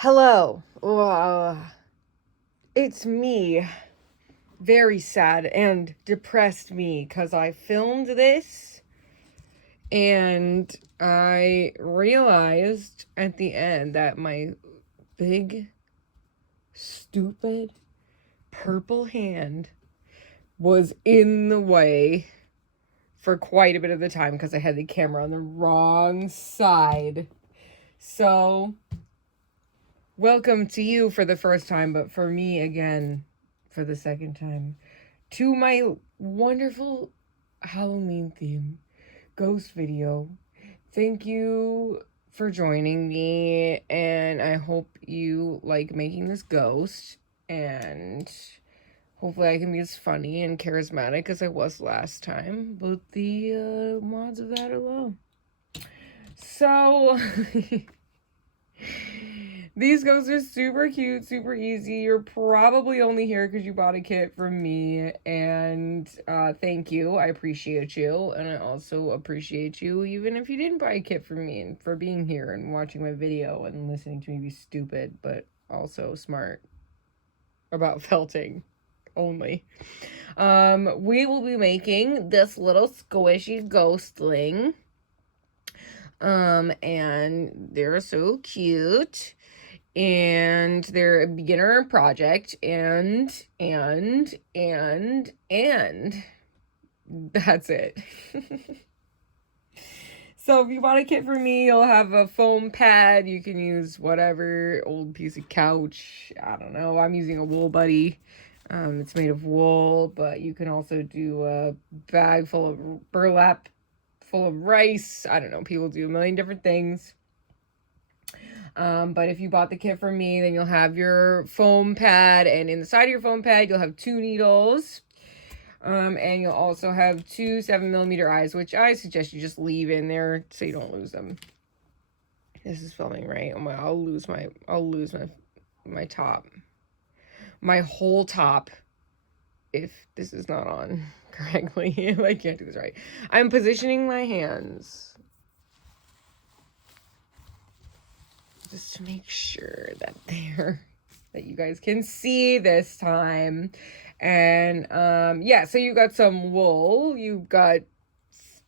Hello. It's me. Very sad and depressed me because I filmed this and I realized at the end that my big, stupid, purple hand was in the way for quite a bit of the time because I had the camera on the wrong side. So, welcome to you for the first time, but for me again for the second time, to my wonderful Halloween theme ghost video. Thank you for joining me, and I hope you like making this ghost, and hopefully I can be as funny and charismatic as I was last time, but the mods of that are low. So these ghosts are super cute, super easy. You're probably only here because you bought a kit from me, and thank you. I appreciate you, and I also appreciate you even if you didn't buy a kit from me, and for being here and watching my video and listening to me be stupid, but also smart about felting only. We will be making this little squishy ghostling. And they're so cute. And they're a beginner project, and that's it. So if you bought a kit from me, you'll have a foam pad. You can use whatever old piece of couch. I don't know. I'm using a Wool Buddy. It's made of wool, but you can also do a bag full of burlap, full of rice. I don't know. People do a million different things. But if you bought the kit from me, then you'll have your foam pad, and in the side of your foam pad, you'll have 2 needles. And you'll also have 2 7mm eyes, which I suggest you just leave in there so you don't lose them. This is filming, right? Oh my, I'll lose my top. My whole top if this is not on correctly. I can't do this right. I'm positioning my hands just to make sure that that you guys can see this time. And yeah, so you got some wool, you've got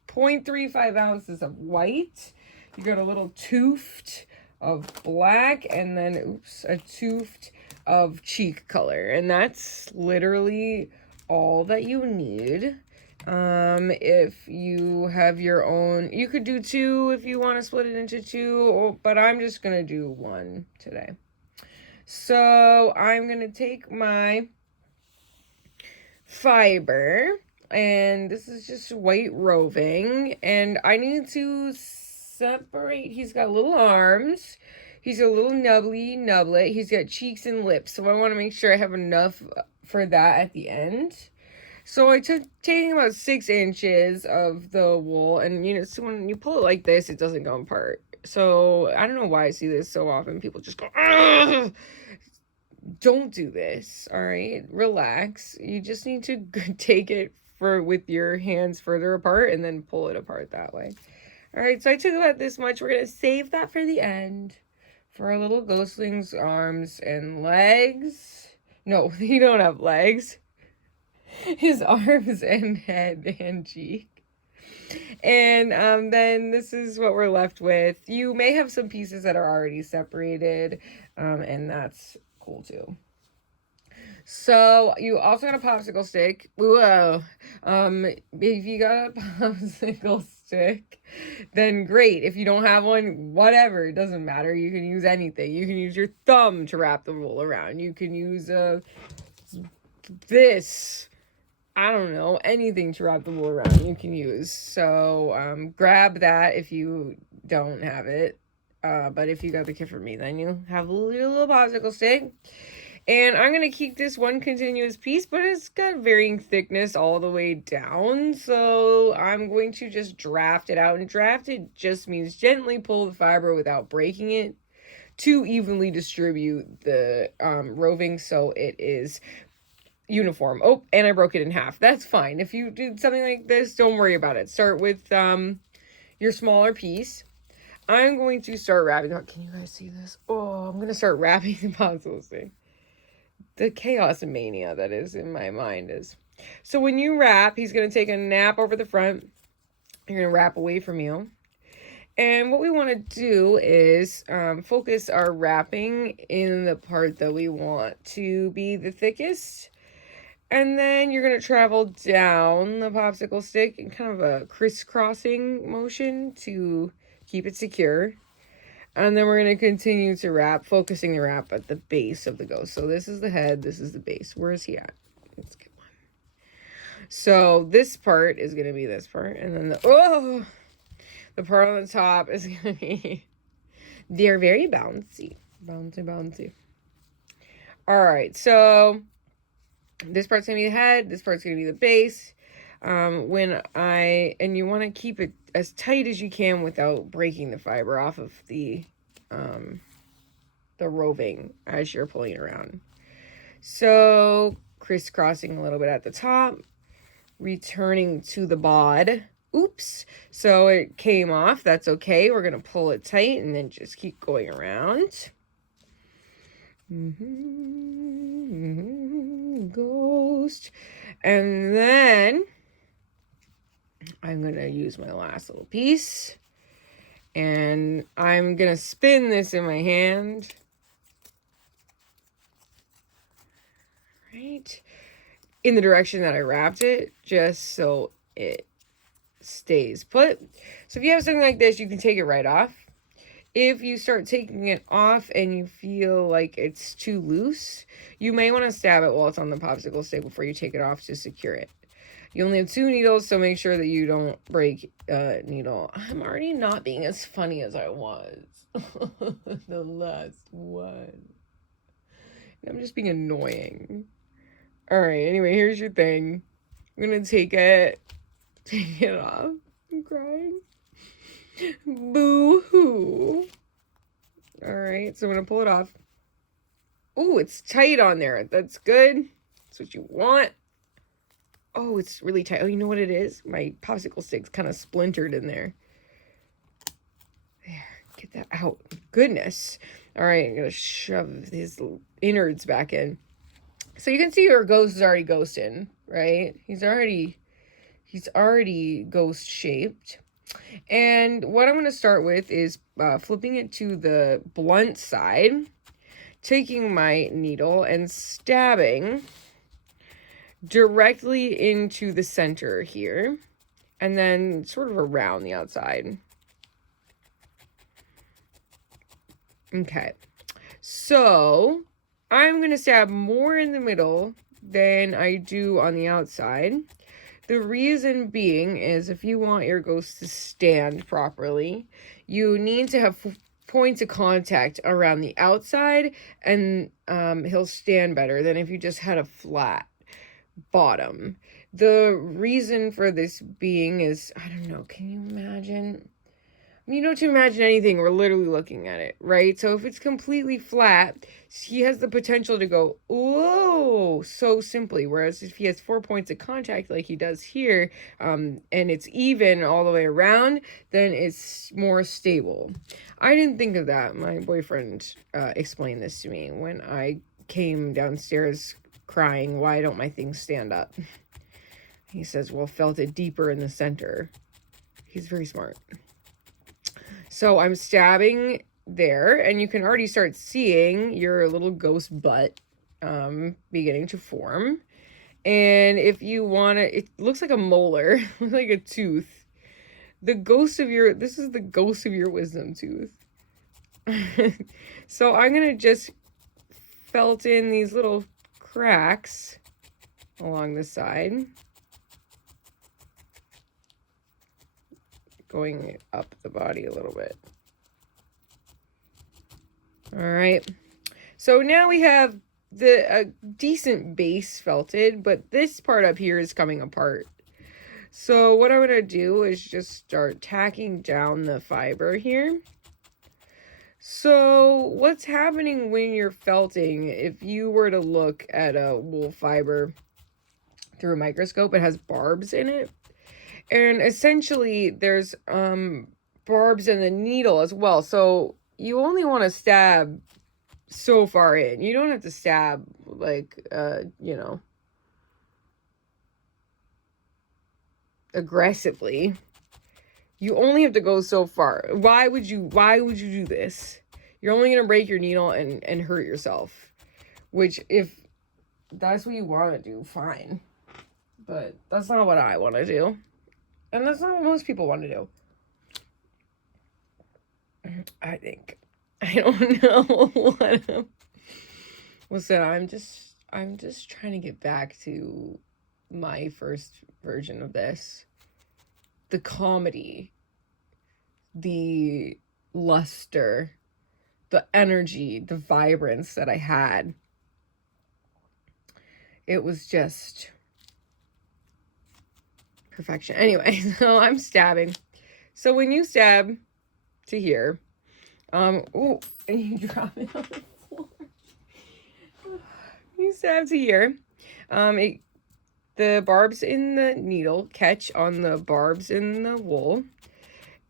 0.35 ounces of white, you got a little tuft of black, and then a tuft of cheek color, and that's literally all that you need. If you have your own, you could do 2 if you want to split it into 2, but I'm just gonna do 1 today. So I'm gonna take my fiber, and this is just white roving, and I need to separate. He's got little arms, he's a little nubbly nublet, he's got cheeks and lips, so I want to make sure I have enough for that at the end. So I took taking about 6 inches of the wool, and you know, so when you pull it like this, it doesn't go apart. So I don't know why I see this so often. People just go, ugh! Don't do this, all right? Relax. You just need to take it with your hands further apart and then pull it apart that way. All right, so I took about this much. We're going to save that for the end for our little ghostling's arms and legs. No, he don't have legs. His arms and head and cheek. And then this is what we're left with. You may have some pieces that are already separated, and that's cool too. So you also got a popsicle stick. Whoa. If you got a popsicle stick, then great. If you don't have one, whatever, it doesn't matter. You can use anything. You can use your thumb to wrap the roll around. You can use this, I don't know, anything to wrap the wool around you can use. So grab that if you don't have it. But if you got the kit from me, then you have a little popsicle stick. And I'm going to keep this one continuous piece, but it's got varying thickness all the way down. So I'm going to just draft it out. And draft it just means gently pull the fiber without breaking it to evenly distribute the roving so it is uniform. Oh, and I broke it in half. That's fine. If you did something like this, don't worry about it. Start with your smaller piece. I'm going to start wrapping. Can you guys see this? Oh, I'm going to start wrapping the popsicle stick. The chaos mania that is in my mind is. So when you wrap, he's going to take a nap over the front. You're going to wrap away from you. And what we want to do is focus our wrapping in the part that we want to be the thickest. And then you're going to travel down the popsicle stick in kind of a crisscrossing motion to keep it secure. And then we're going to continue to wrap, focusing the wrap at the base of the ghost. So this is the head, this is the base. Where is he at? Let's get one. So this part is going to be this part. And then the part on the top is going to be, they're very bouncy. Bouncy. All right, so this part's going to be the head. This part's going to be the base. And you want to keep it as tight as you can without breaking the fiber off of the roving as you're pulling it around. So crisscrossing a little bit at the top, returning to the bod. Oops. So it came off. That's okay. We're going to pull it tight and then just keep going around. Ghost. And then I'm going to use my last little piece. And I'm going to spin this in my hand. Right. In the direction that I wrapped it, just so it stays put. So if you have something like this, you can take it right off. If you start taking it off and you feel like it's too loose, you may want to stab it while it's on the popsicle stick before you take it off to secure it. You only have 2 needles, so make sure that you don't break a needle. I'm already not being as funny as I was the last one. I'm just being annoying. All right, anyway, here's your thing. I'm going to take it off. I'm crying. Boo-hoo. All right, so I'm going to pull it off. Oh, it's tight on there. That's good. That's what you want. Oh, it's really tight. Oh, you know what it is? My popsicle stick's kind of splintered in there. There, get that out. Goodness. All right, I'm going to shove his innards back in. So you can see your ghost is already ghosting, right? He's already ghost shaped. And what I'm going to start with is flipping it to the blunt side, taking my needle and stabbing directly into the center here, and then sort of around the outside. Okay, so I'm going to stab more in the middle than I do on the outside. The reason being is if you want your ghost to stand properly, you need to have points of contact around the outside, and he'll stand better than if you just had a flat bottom. The reason for this being is, I don't know, can you imagine? You don't imagine anything, we're literally looking at it, right? So if it's completely flat, he has the potential to go, whoa, so simply. Whereas if he has 4 points of contact like he does here, and it's even all the way around, then it's more stable. I didn't think of that. My boyfriend explained this to me when I came downstairs crying, why don't my things stand up? He says, well, felt it deeper in the center. He's very smart. So I'm stabbing there, and you can already start seeing your little ghost butt beginning to form. And if you want to, it looks like a molar, like a tooth. This is the ghost of your wisdom tooth. So I'm going to just felt in these little cracks along the side, going up the body a little bit. All right, so now we have a decent base felted, but this part up here is coming apart. So what I'm gonna do is just start tacking down the fiber here. So what's happening when you're felting, if you were to look at a wool fiber through a microscope, it has barbs in it. And essentially there's barbs and the needle as well. So you only want to stab so far in. You don't have to stab like, you know, aggressively. You only have to go so far. Why would you do this? You're only going to break your needle and hurt yourself. Which, if that's what you want to do, fine. But that's not what I want to do. And that's not what most people want to do. I think. I don't know. Listen, I'm just trying to get back to my first version of this. The comedy, the luster, the energy, the vibrance that I had. It was just perfection. Anyway, so I'm stabbing. So when you stab to here, oh, and you drop it on the floor. You stab to here, the barbs in the needle catch on the barbs in the wool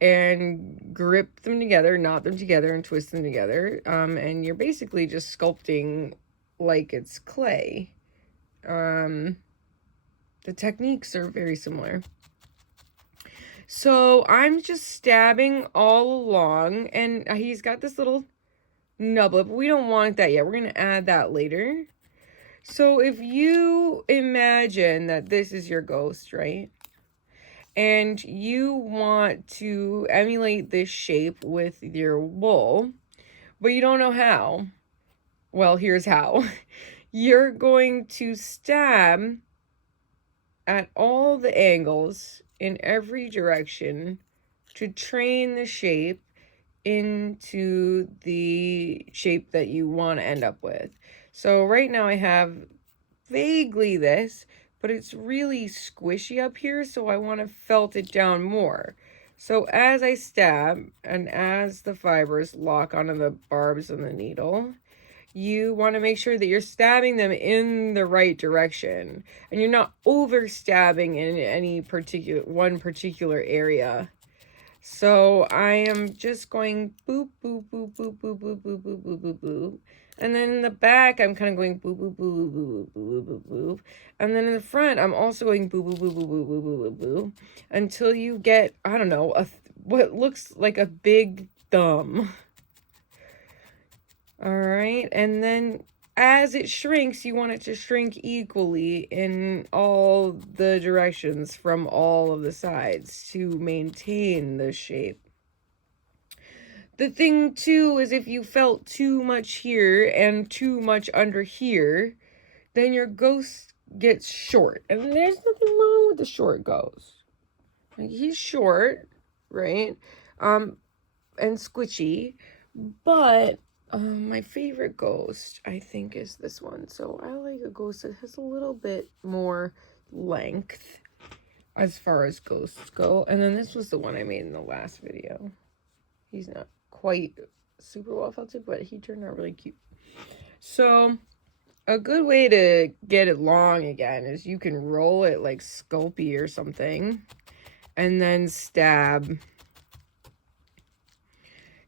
and grip them together, knot them together, and twist them together. And you're basically just sculpting like it's clay. The techniques are very similar. So I'm just stabbing all along, and he's got this little nublet, but we don't want that yet. We're going to add that later. So if you imagine that this is your ghost, right? And you want to emulate this shape with your wool, but you don't know how. Well, here's how. You're going to stab at all the angles in every direction to train the shape into the shape that you want to end up with. So right now I have vaguely this, but it's really squishy up here, so I want to felt it down more. So as I stab and as the fibers lock onto the barbs and the needle, you want to make sure that you're stabbing them in the right direction and you're not over stabbing in any one particular area. So I am just going boop, boop, boop, boop, boop, boop, boop, boop, boop, boop, boop. And then in the back, I'm kind of going boop, boop, boop, boop, boop, boop, boop, boop. And then in the front, I'm also going boop, boop, boop, boop, boop, boop, boop, boop, boop. Until you get, I don't know, what looks like a big thumb. All right, and then as it shrinks, you want it to shrink equally in all the directions from all of the sides to maintain the shape. The thing, too, is if you felt too much here and too much under here, then your ghost gets short. And there's nothing wrong with the short ghost. Like, he's short, right? And squishy, but my favorite ghost, I think, is this one. So I like a ghost that has a little bit more length as far as ghosts go. And then this was the one I made in the last video. He's not quite super well felted, but he turned out really cute. So a good way to get it long again is you can roll it like Sculpey or something and then stab.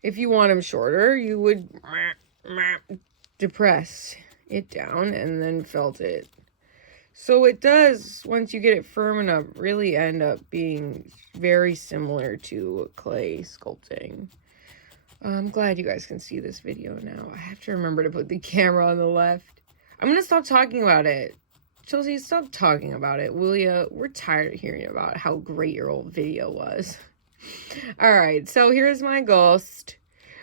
If you want him shorter, you would depress it down and then felt it. So it does, once you get it firm enough, really end up being very similar to clay sculpting. I'm glad you guys can see this video now. I have to remember to put the camera on the left. I'm going to stop talking about it. Chelsea, stop talking about it, will ya? We're tired of hearing about how great your old video was. Alright, so here's my ghost.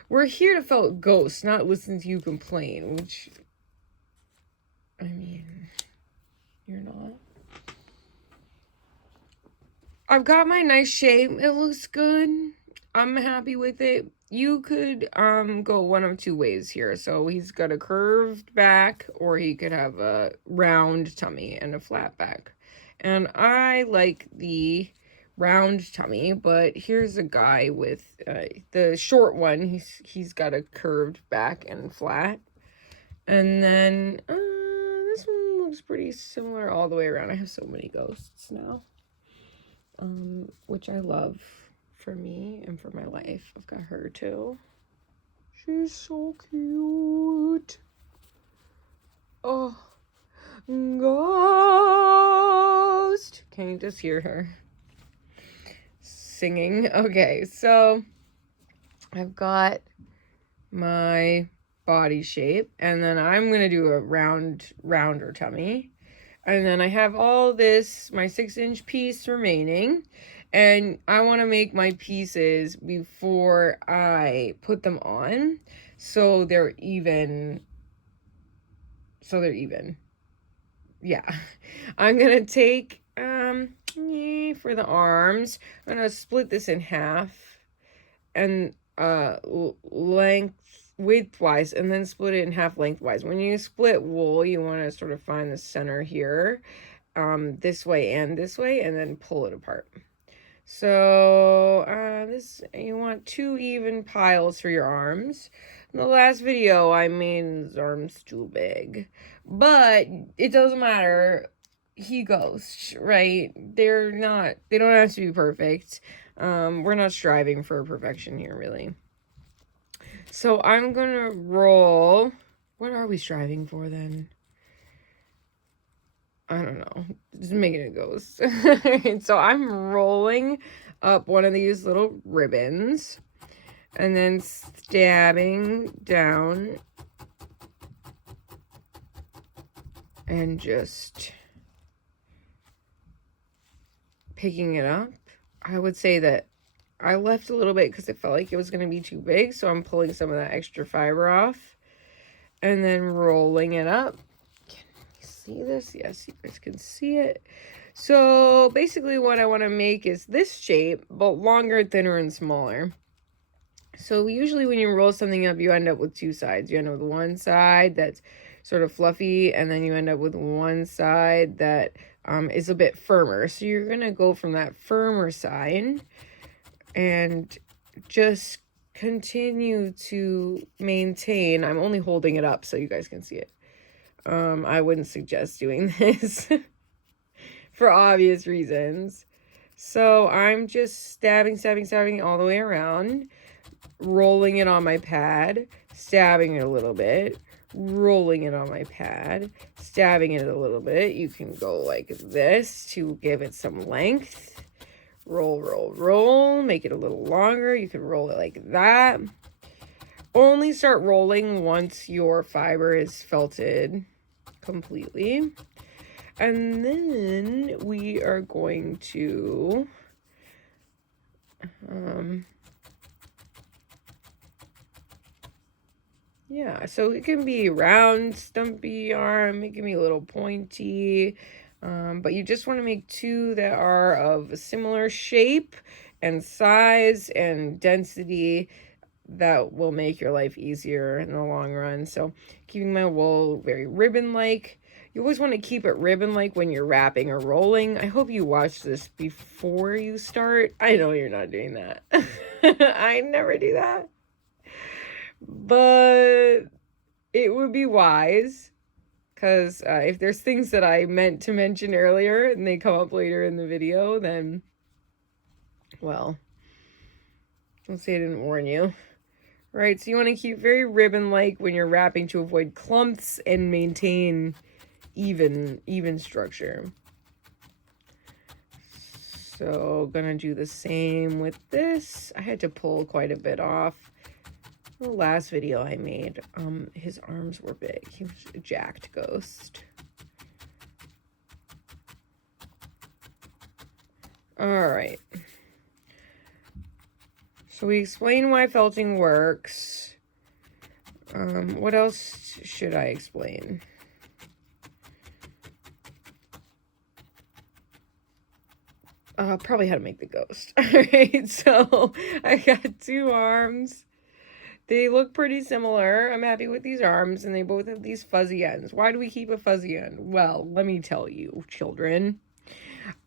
We're here to felt ghosts, not listen to you complain, which, I mean, you're not. I've got my nice shape. It looks good. I'm happy with it. You could go one of two ways here. So he's got a curved back, or he could have a round tummy and a flat back. And I like the round tummy, but here's a guy with the short one. He's got a curved back and flat. And then this one looks pretty similar all the way around. I have so many ghosts now, which I love. for me and for my life. I've got her too. She's so cute. Oh, ghost. Can you just hear her singing? Okay, so I've got my body shape, and then I'm going to do a rounder tummy. And then I have all this, my 6-inch piece remaining. And I want to make my pieces before I put them on, so they're even. Yeah. I'm going to take, for the arms, I'm going to split this in half. And, widthwise, and then split it in half lengthwise. When you split wool, you want to sort of find the center here, this way, and then pull it apart. So you want 2 even piles for your arms. In the last video, I made his arms too big, but it doesn't matter. He goes, right? They don't have to be perfect. We're not striving for perfection here, really. So I'm gonna roll. What are we striving for then? I don't know. Just making it ghost. So I'm rolling up one of these little ribbons and then stabbing down and just picking it up. I would say that I left a little bit because it felt like it was going to be too big, so I'm pulling some of that extra fiber off and then rolling it up. Can you see this? Yes, you guys can see it. So basically what I want to make is this shape, but longer, thinner, and smaller. So usually when you roll something up, you end up with 2 sides. You end up with one side that's sort of fluffy, and then you end up with one side that is a bit firmer. So you're going to go from that firmer side and just continue to maintain. I'm only holding it up so you guys can see it. I wouldn't suggest doing this for obvious reasons. So I'm just stabbing all the way around, rolling it on my pad, stabbing it a little bit, rolling it on my pad, stabbing it a little bit. You can go like this to give it some length. Roll, make it a little longer. You can roll it like that. Only start rolling once your fiber is felted completely. And then we are going to yeah, so it can be round, stumpy arm, it can be a little pointy. But you just want to make 2 that are of a similar shape and size and density that will make your life easier in the long run. So keeping my wool very ribbon-like. You always want to keep it ribbon-like when you're wrapping or rolling. I hope you watch this before you start. I know you're not doing that. I never do that. But it would be wise. Because if there's things that I meant to mention earlier and they come up later in the video, then, well, don't say I didn't warn you. Right, so you want to keep very ribbon-like when you're wrapping to avoid clumps and maintain even structure. So, gonna do the same with this. I had to pull quite a bit off. The last video I made, his arms were big. He was a jacked ghost. All right. So we explain why felting works. What else should I explain? Probably how to make the ghost. All right, so I got 2 arms. They look pretty similar. I'm happy with these arms, and they both have these fuzzy ends. Why do we keep a fuzzy end? Well, let me tell you, children.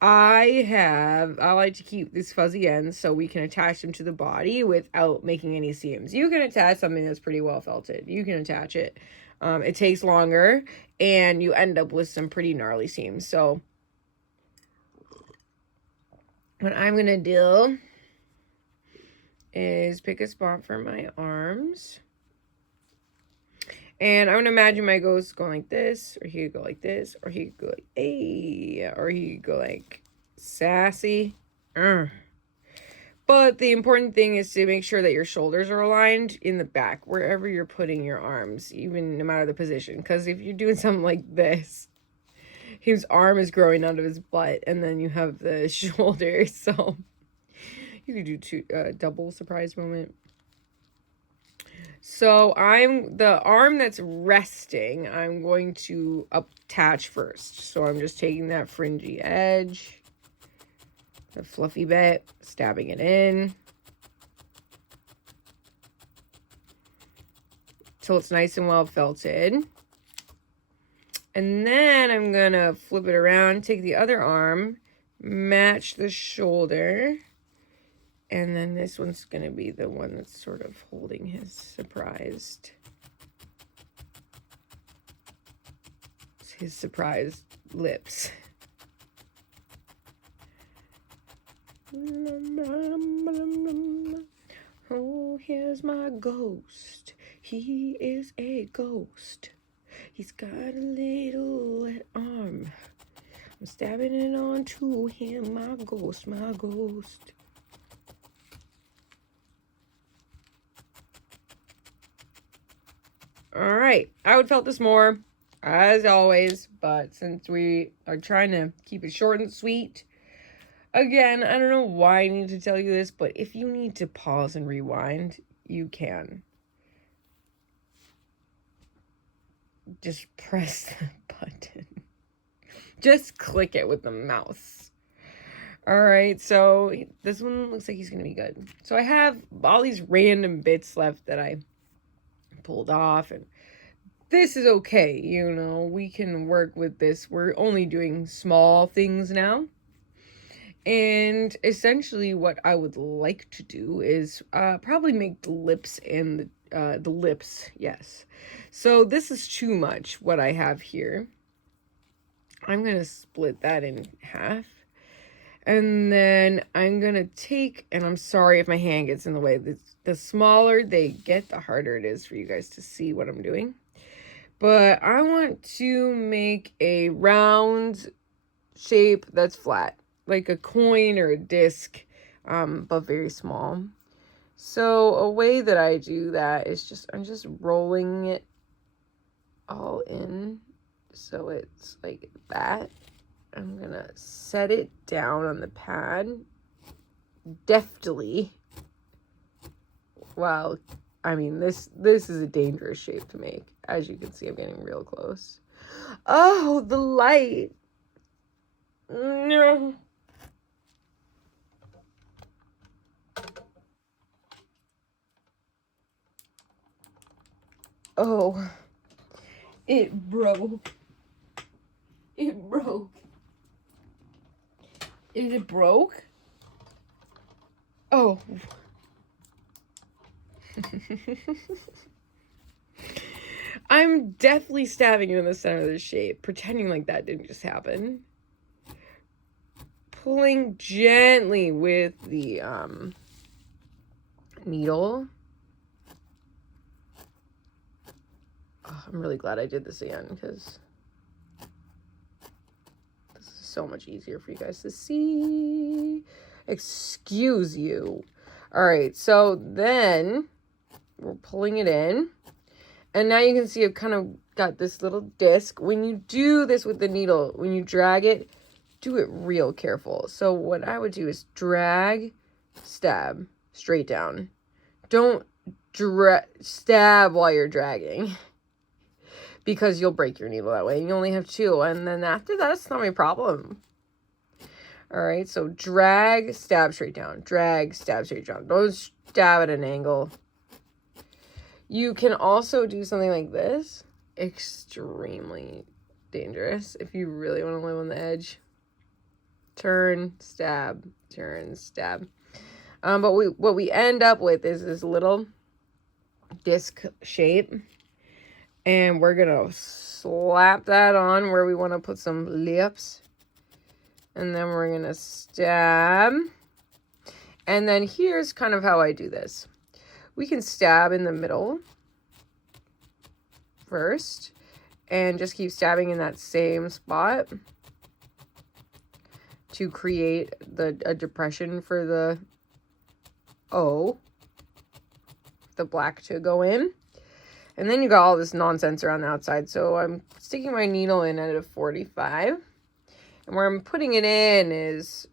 I like to keep these fuzzy ends so we can attach them to the body without making any seams. You can attach something that's pretty well felted. You can attach it. It takes longer, and you end up with some pretty gnarly seams. So what I'm going to do is pick a spot for my arms. And I'm going to imagine my ghost going like this, or he could go like this, or he could go like, hey, or he could go like sassy. But the important thing is to make sure that your shoulders are aligned in the back, wherever you're putting your arms, even no matter the position. Because if you're doing something like this, his arm is growing out of his butt, and then you have the shoulder, so you could do double surprise moment. So the arm that's resting, I'm going to attach first. So I'm just taking that fringy edge, the fluffy bit, stabbing it in till it's nice and well felted. And then I'm going to flip it around, take the other arm, match the shoulder. And then this one's going to be the one that's sort of holding his surprised lips. Oh, here's my ghost. He is a ghost. He's got a little arm. I'm stabbing it onto him, my ghost, my ghost. All right, I would felt this more, as always, but since we are trying to keep it short and sweet, again, I don't know why I need to tell you this, but if you need to pause and rewind, you can. Just press the button. Just click it with the mouse. All right, so this one looks like he's going to be good. So I have all these random bits left that I pulled off, and this is okay, you know, we can work with this. We're only doing small things now. And essentially what I would like to do is probably make the lips and the lips, yes. So this is too much, what I have here. I'm going to split that in half. And then I'm going to take, and I'm sorry if my hand gets in the way. The smaller they get, the harder it is for you guys to see what I'm doing. But I want to make a round shape that's flat, like a coin or a disc, but very small. So a way that I do that is I'm just rolling it all in so it's like that. I'm gonna set it down on the pad deftly. Wow, I mean this is a dangerous shape to make. As you can see, I'm getting real close. Oh, the light. No. Oh, it broke. It broke. Is it broke? Oh. I'm definitely stabbing you in the center of the shape, pretending like that didn't just happen. Pulling gently with the needle. Oh, I'm really glad I did this again because this is so much easier for you guys to see. Excuse you. All right, so then we're pulling it in. And now you can see I've kind of got this little disc. When you do this with the needle, when you drag it, do it real careful. So what I would do is drag, stab, straight down. Don't stab while you're dragging. Because you'll break your needle that way. And you only have two. And then after that, it's not my problem. Alright, so drag, stab straight down. Drag, stab straight down. Don't stab at an angle. You can also do something like this. Extremely dangerous if you really want to live on the edge. Turn, stab, turn, stab. But what we end up with is this little disc shape. And we're going to slap that on where we want to put some lips. And then we're going to stab. And then here's kind of how I do this. We can stab in the middle first and just keep stabbing in that same spot to create a depression for the O, the black to go in. And then you got all this nonsense around the outside. So I'm sticking my needle in at a 45. And where I'm putting it in is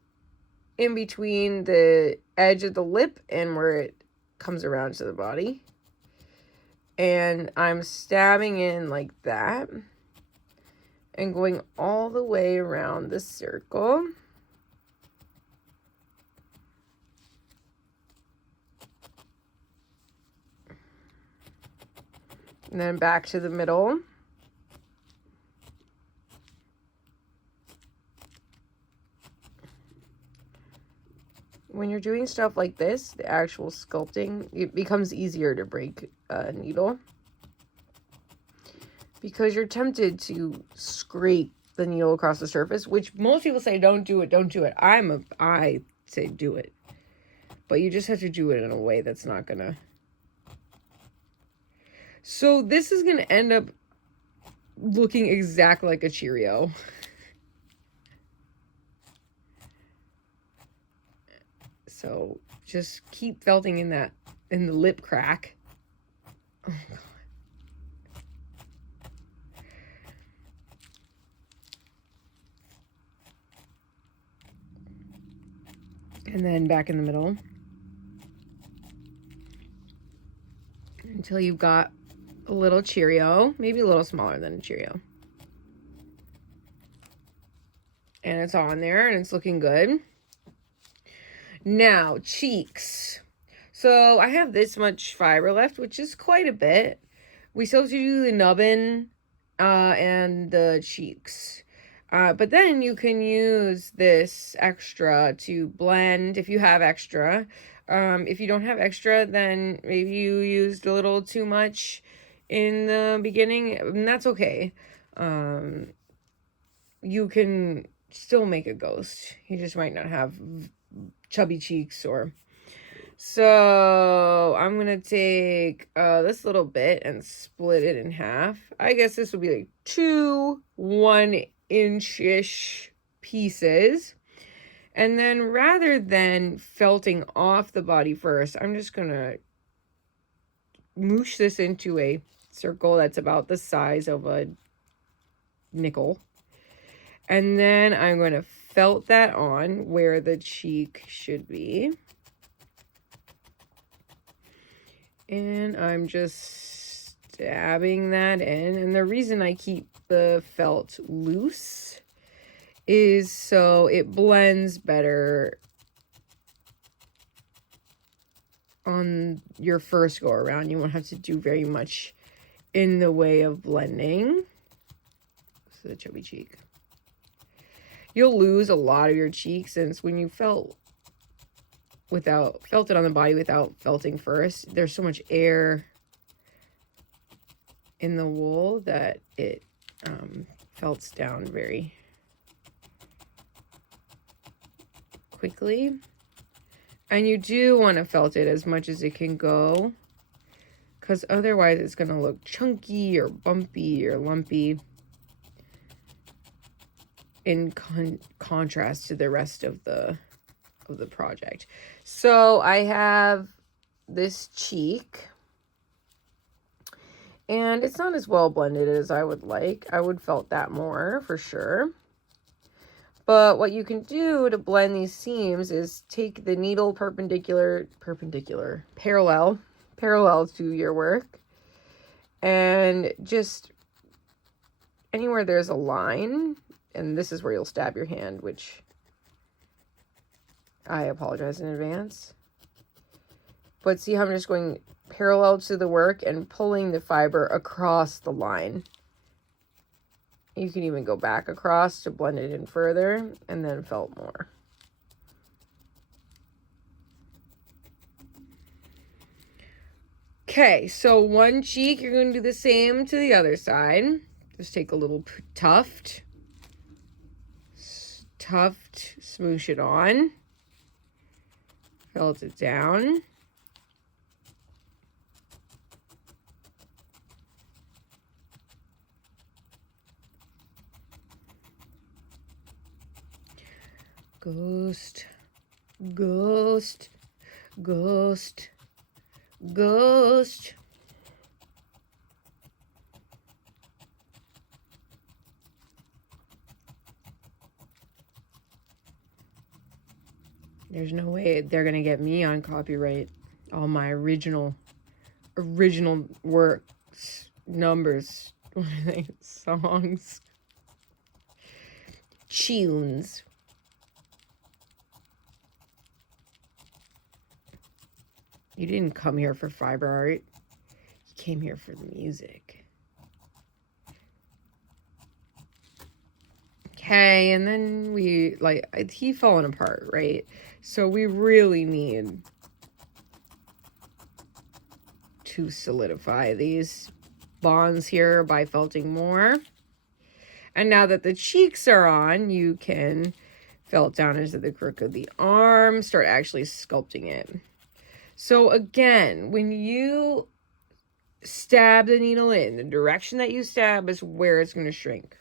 in between the edge of the lip and where it comes around to the body. And I'm stabbing in like that and going all the way around the circle. And then back to the middle. When you're doing stuff like this, the actual sculpting, it becomes easier to break a needle. Because you're tempted to scrape the needle across the surface, which most people say, don't do it, don't do it. I say do it. But you just have to do it in a way that's not gonna. So this is gonna end up looking exactly like a Cheerio. So just keep felting in the lip crack. Oh God. And then back in the middle. Until you've got a little Cheerio, maybe a little smaller than a Cheerio. And it's on there and it's looking good. Now, cheeks. So I have this much fiber left, which is quite a bit. We still have to do the nubbin and the cheeks. But then you can use this extra to blend if you have extra. If you don't have extra, then maybe you used a little too much in the beginning, and that's okay. You can still make a ghost. You just might not have chubby cheeks or... So I'm gonna take this little bit and split it in half. I guess this will be like 2 1-inch-ish pieces. And then rather than felting off the body first, I'm just gonna moosh this into a circle that's about the size of a nickel. And then I'm going to felt that on where the cheek should be. And I'm just stabbing that in. And the reason I keep the felt loose is so it blends better on your first go around. You won't have to do very much in the way of blending. So the chubby cheek. You'll lose a lot of your cheeks since when you felt it on the body without felting first, there's so much air in the wool that it felts down very quickly. And you do want to felt it as much as it can go, because otherwise it's going to look chunky or bumpy or lumpy in contrast to the rest of the project. So I have this cheek, and it's not as well blended as I would like. I would felt that more for sure. But what you can do to blend these seams is take the needle parallel to your work, and just anywhere there's a line, and this is where you'll stab your hand, which I apologize in advance. But see how I'm just going parallel to the work and pulling the fiber across the line. You can even go back across to blend it in further and then felt more. Okay, so one cheek, you're going to do the same to the other side. Just take a little tuft, smoosh it on. felt it down. Ghost, ghost, ghost, ghost. There's no way they're gonna get me on copyright. All my original works, numbers, what are they? Songs, tunes. You didn't come here for fiber art. You came here for the music. Okay, and then we, like, he falling apart, right? So we really need to solidify these bonds here by felting more. And now that the cheeks are on, you can felt down into the crook of the arm, start actually sculpting it. So again, when you stab the needle in, the direction that you stab is where it's going to shrink,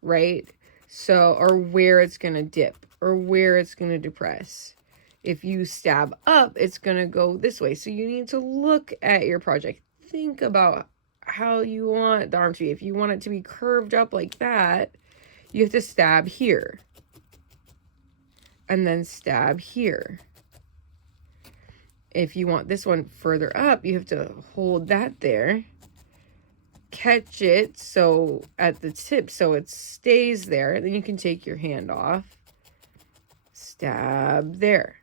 right? So, or where it's going to dip, or where it's going to depress. If you stab up, it's going to go this way. So you need to look at your project. Think about how you want the arm to be. If you want it to be curved up like that, you have to stab here. And then stab here. If you want this one further up, you have to hold that there. Catch it so at the tip so it stays there. Then you can take your hand off. Stab there.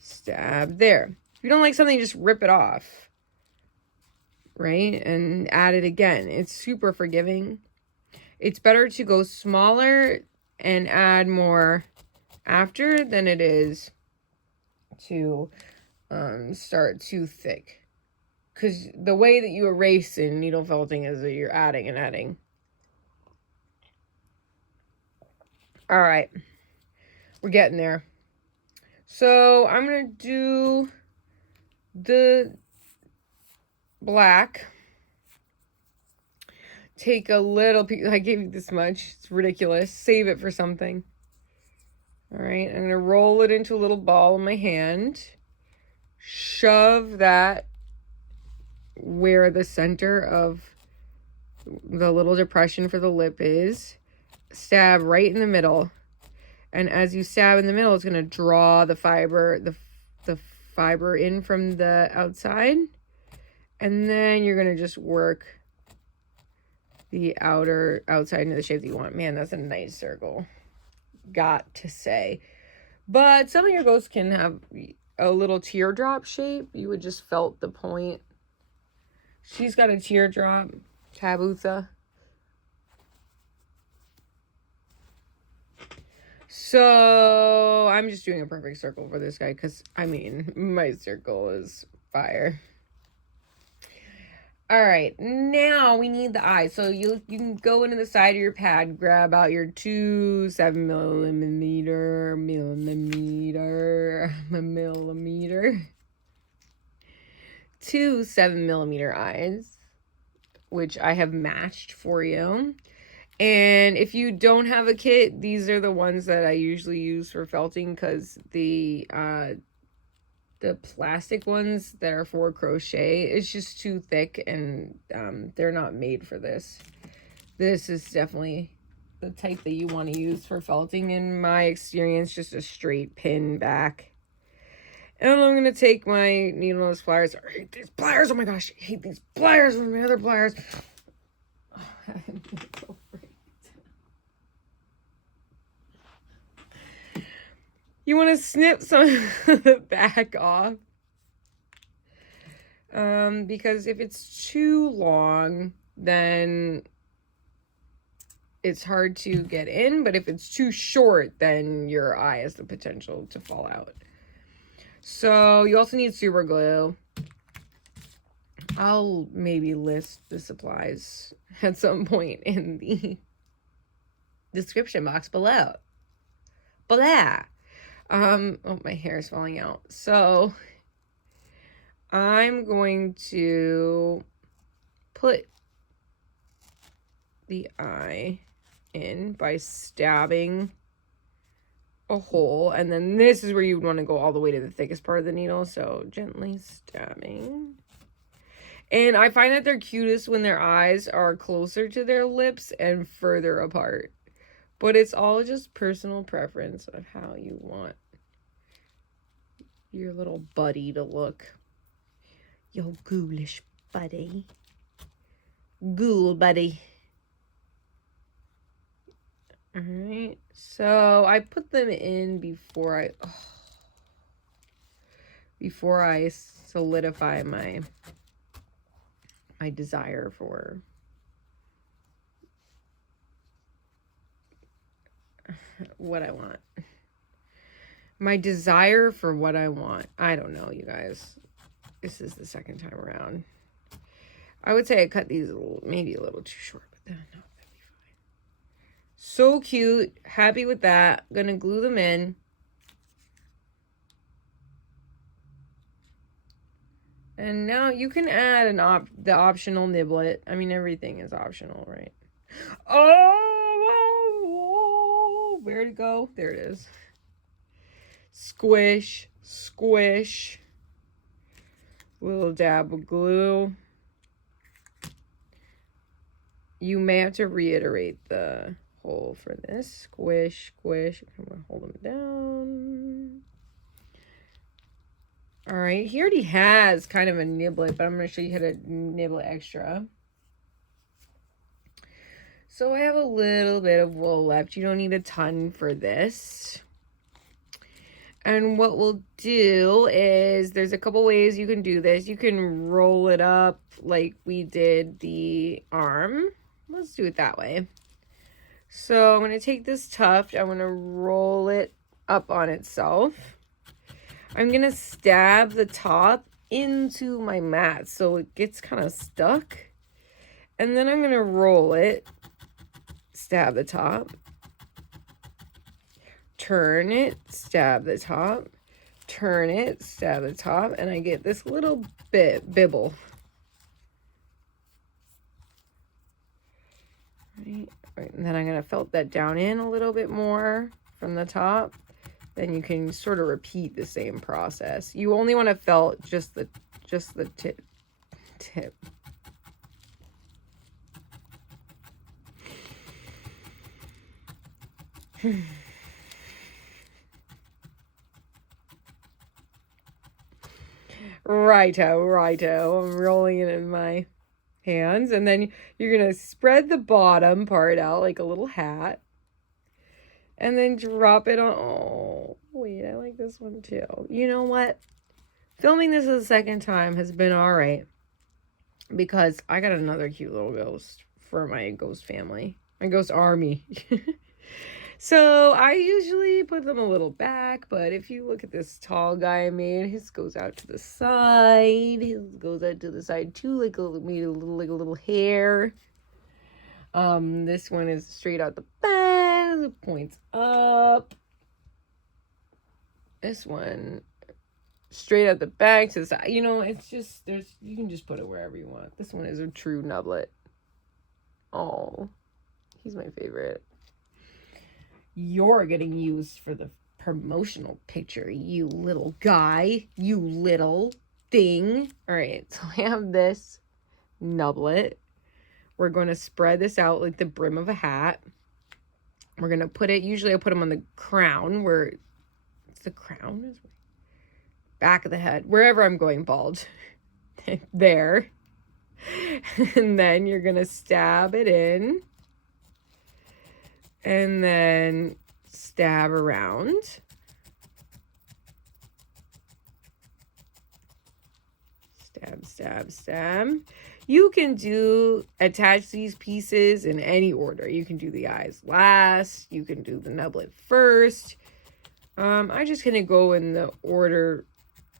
Stab there. If you don't like something, just rip it off. Right? And add it again. It's super forgiving. It's better to go smaller and add more after than it is to start too thick. Because the way that you erase in needle felting is that you're adding and adding. All right. We're getting there. So I'm going to do the black. Take a little piece. I gave you this much. It's ridiculous. Save it for something. All right. I'm going to roll it into a little ball in my hand. Shove that where the center of the little depression for the lip is. Stab right in the middle. And as you stab in the middle, it's going to draw the fiber, the fiber in from the outside. And then you're going to just work the outside into the shape that you want. Man, that's a nice circle. Got to say. But some of your ghosts can have a little teardrop shape. You would just felt the point. She's got a teardrop, Tabitha. So I'm just doing a perfect circle for this guy because, I mean, my circle is fire. All right, now we need the eye. So you can go into the side of your pad, grab out your 2 7mm, two 7mm eyes, which I have matched for you. And if you don't have a kit, these are the ones that I usually use for felting because the plastic ones that are for crochet is just too thick and they're not made for this. This is definitely the type that you want to use for felting. In my experience, just a straight pin back. And I'm going to take my needle nose pliers. I hate these pliers. Oh my gosh, I hate these pliers from my other pliers. Oh, I'm so afraid. You want to snip some of the back off. Because if it's too long, then it's hard to get in. But if it's too short, then your eye has the potential to fall out. So you also need super glue. I'll maybe list the supplies at some point in the description box below. Blah. Oh, my hair is falling out. So I'm going to put the eye in by stabbing a hole, and then this is where you would want to go all the way to the thickest part of the needle, so gently stabbing. And I find that they're cutest when their eyes are closer to their lips and further apart, but it's all just personal preference of how you want your little buddy to look. Yo, ghoulish buddy. Ghoul buddy. Alright, so I put them in before I solidify my desire for what I want. My desire for what I want. I don't know, you guys. This is the second time around. I would say I cut these maybe a little too short, but then no, that'd be fine. So cute. Happy with that. Gonna glue them in. And now you can add the optional niblet. I mean, everything is optional, right? Oh, where'd it go? There it is. Squish, squish. Little dab of glue. You may have to reiterate the hole for this. Squish, squish. I'm going to hold them down. All right. He already has kind of a niblet, but I'm going to show you how to niblet extra. So I have a little bit of wool left. You don't need a ton for this. And what we'll do is, there's a couple ways you can do this. You can roll it up like we did the arm. Let's do it that way. So I'm going to take this tuft. I'm going to roll it up on itself. I'm going to stab the top into my mat so it gets kind of stuck. And then I'm going to roll it, stab the top, turn it, stab the top, turn it, stab the top, and I get this little bibble. Right, and then I'm going to felt that down in a little bit more from the top. Then you can sort of repeat the same process. You only want to felt just the tip. Righto. I'm rolling it in my hands, and then you're gonna spread the bottom part out like a little hat, and then drop it on. Oh wait, I like this one too. You know what? Filming this a second time has been all right, because I got another cute little ghost for my ghost family, my ghost army. So I usually put them a little back, but if you look at this tall guy I made, his goes out to the side. His goes out to the side too, like a little hair. This one is straight out the back, it points up. This one straight out the back to the side. You know, it's just you can just put it wherever you want. This one is a true nublet. Oh, he's my favorite. You're getting used for the promotional picture, you little guy, you little thing. All right, so I have this nublet. We're going to spread this out like the brim of a hat. We're going to put it, usually I put them on the crown, where it's the crown, back of the head, wherever I'm going bald. There. And then you're going to stab it in. And then stab around. Stab. You can attach these pieces in any order. You can do the eyes last. You can do the nublet first. I'm just going to go in the order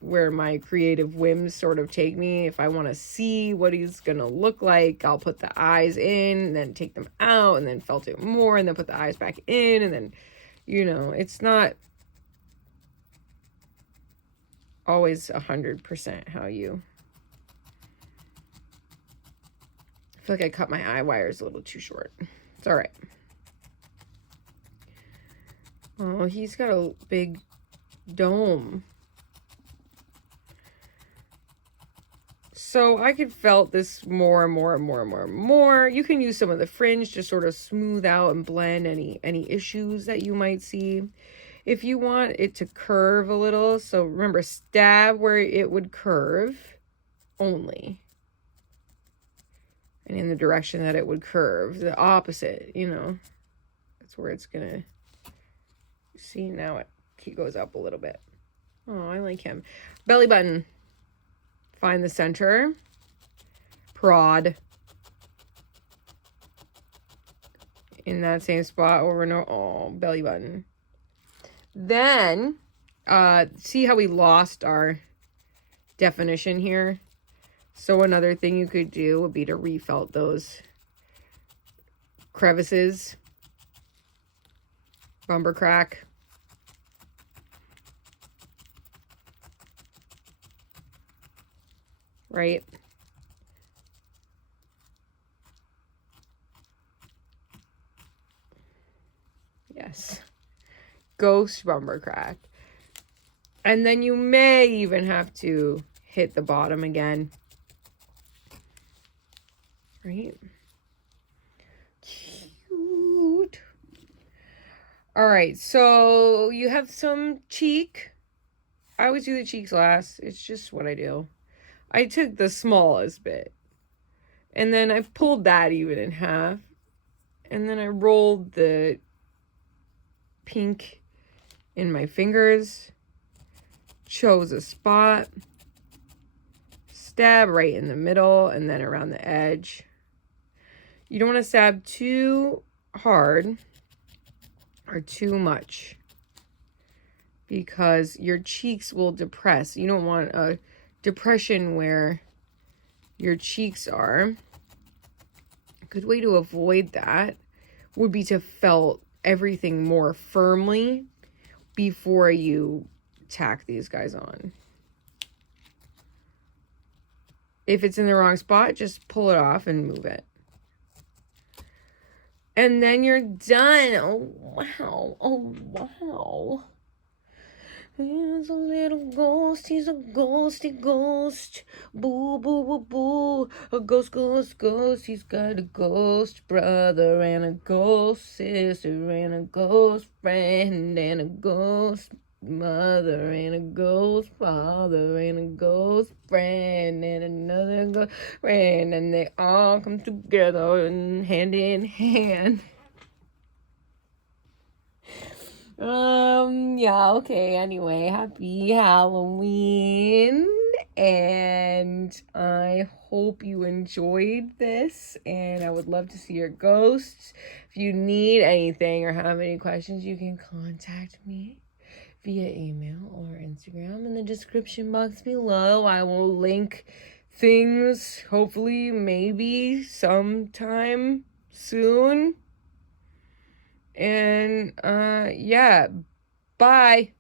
where my creative whims sort of take me. If I want to see what he's going to look like, I'll put the eyes in, and then take them out, and then felt it more, and then put the eyes back in, and then, you know, it's not always 100% how you... I feel like I cut my eye wires a little too short. It's all right. Oh, he's got a big dome. So I could felt this more and more and more and more and more. You can use some of the fringe to sort of smooth out and blend any issues that you might see. If you want it to curve a little, so remember, stab where it would curve only. And in the direction that it would curve, the opposite, you know. That's where it's gonna... See, now he goes up a little bit. Oh, I like him. Belly button. Find the center. Prod. In that same spot over and over. Oh, belly button. Then, see how we lost our definition here? So another thing you could do would be to refelt those crevices. Bumper crack. Right? Yes. Ghost bumper crack. And then you may even have to hit the bottom again. Right? Cute. All right, so you have some cheek. I always do the cheeks last. It's just what I do. I took the smallest bit. And then I pulled that even in half. And then I rolled the pink in my fingers. Chose a spot. Stab right in the middle and then around the edge. You don't want to stab too hard or too much, because your cheeks will depress. You don't want a depression where your cheeks are. A good way to avoid that would be to felt everything more firmly before you tack these guys on. If it's in the wrong spot, just pull it off and move it. And then you're done. Oh, wow. Oh, wow. He's a little ghost. He's a ghosty ghost. Boo, boo, boo, boo. A ghost, ghost, ghost. He's got a ghost brother and a ghost sister and a ghost friend and a ghost mother and a ghost father and a ghost friend and another ghost friend, and they all come together and hand in hand. Yeah, okay, anyway, happy Halloween, and I hope you enjoyed this, and I would love to see your ghosts. If you need anything or have any questions, you can contact me via email or Instagram in the description box below. I will link things, hopefully, maybe sometime soon. And, yeah, bye.